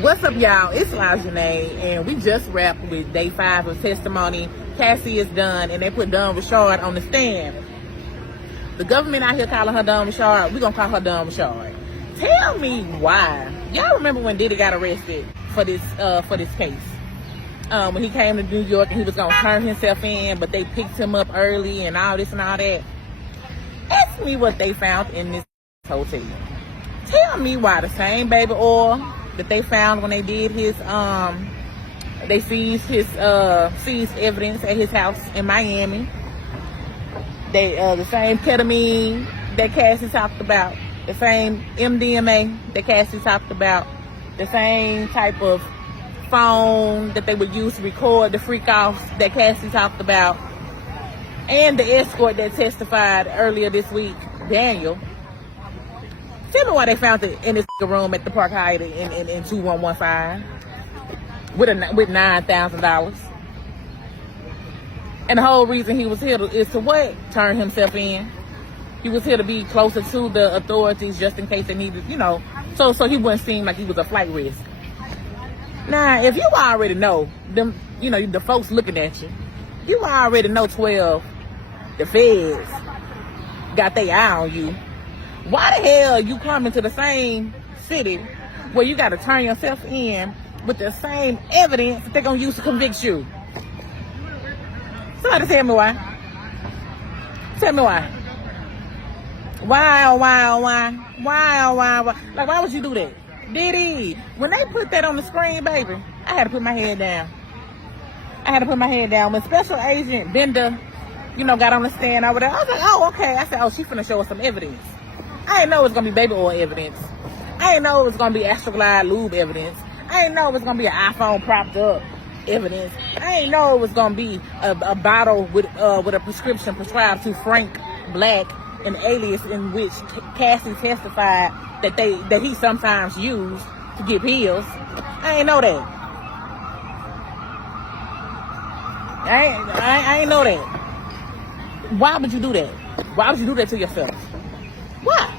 What's up, y'all? It's Lajanae, and we just wrapped with day 5 of testimony. Cassie is done, and they put Dawn Richard on the stand. The government out here calling her Dawn Richard. We're gonna call her Dawn Richard. Tell me why. Y'all remember when Diddy got arrested for this case? When he came to New York and he was gonna turn himself in, but they picked him up early and all this and all that. Ask me what they found in this hotel. Tell me why the same baby oil that they found when they did his they seized evidence at his house in Miami. The same ketamine that Cassie talked about, the same MDMA that Cassie talked about, the same type of phone that they would use to record the freak offs that Cassie talked about, and the escort that testified earlier this week, Daniel. Tell me why they found it in this room at the Park Hyatt in 2115 with $9,000. And the whole reason he was here is to what? Turn himself in. He was here to be closer to the authorities just in case they needed, so he wouldn't seem like he was a flight risk. Now, if you already know them, the folks looking at you, you already know 12, the feds got their eye on you. Why the hell you coming to the same city where you got to turn yourself in with the same evidence that they're going to use to convict you? Somebody tell me why. Tell me why. Why? Like, why would you do that? Diddy, when they put that on the screen, baby, I had to put my head down. When Special Agent Bender, got on the stand over there, I was like, oh, okay. I said, oh, she finna show us some evidence. I didn't know it was gonna be baby oil evidence. I didn't know it was gonna be Astroglide lube evidence. I didn't know it was gonna be an iPhone propped up evidence. I didn't know it was gonna be a bottle with a prescription prescribed to Frank Black, an alias in which Cassie testified that he sometimes used to get pills. I ain't know that. I ain't know that. Why would you do that? Why would you do that to yourself? Why?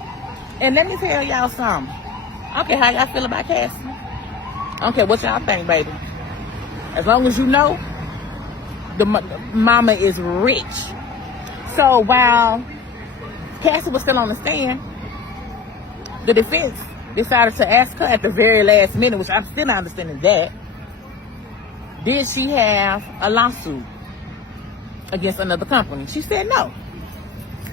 And let me tell y'all something. I don't care how y'all feel about Cassie. I don't care what y'all think, baby. As long as you know, the mama is rich. So while Cassie was still on the stand, the defense decided to ask her at the very last minute, which I'm still not understanding that, did she have a lawsuit against another company? She said no.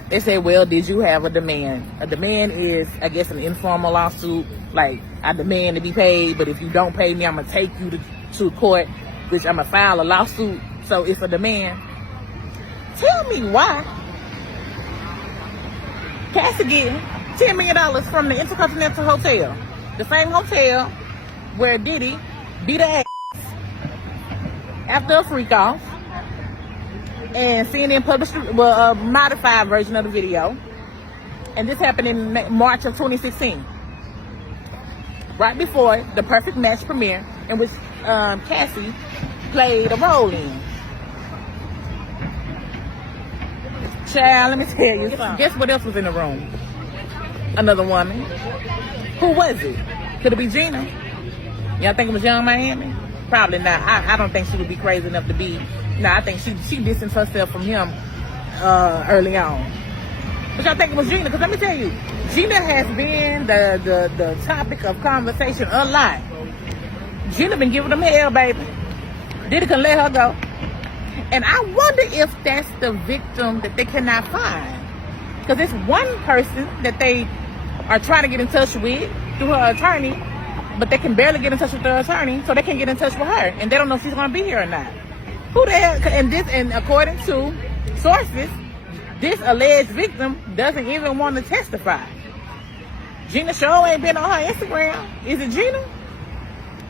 They said, well, did you have a demand? A demand is, I guess, an informal lawsuit. Like, I demand to be paid, but if you don't pay me, I'm going to take you to court, which I'm going to file a lawsuit. So it's a demand. Tell me why Cassie getting $10 million from the Intercontinental Hotel. The same hotel where Diddy beat her ass after a freak off. And CNN published a modified version of the video. And this happened in March of 2016. Right before the Perfect Match premiere, in which Cassie played a role in. Child, let me tell you something. Guess what else was in the room? Another woman. Who was it? Could it be Gina? Y'all think it was Young Miami? Probably not. I don't think she would be crazy enough to be. No, I think she distanced herself from him early on. But y'all think it was Gina? Because let me tell you, Gina has been the topic of conversation a lot. Gina been giving them hell, baby. Diddy couldn't let her go. And I wonder if that's the victim that they cannot find. Because it's one person that they are trying to get in touch with through her attorney, but they can barely get in touch with their attorney, so they can't get in touch with her. And they don't know if she's going to be here or not. Who the hell? And according to sources, this alleged victim doesn't even want to testify. Gina Show ain't been on her Instagram. Is it Gina?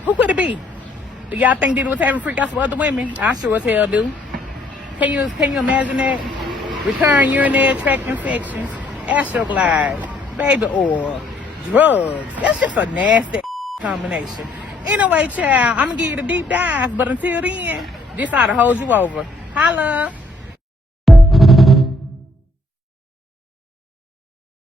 Who could it be? Do y'all think Diddy was having freakouts with other women? I sure as hell do. Can you imagine that? Recurring urinary tract infections, Astroglide, baby oil, drugs. That's just a nasty combination. Anyway, child, I'm gonna give you the deep dive, but until then, this ought to hold you over. Holla.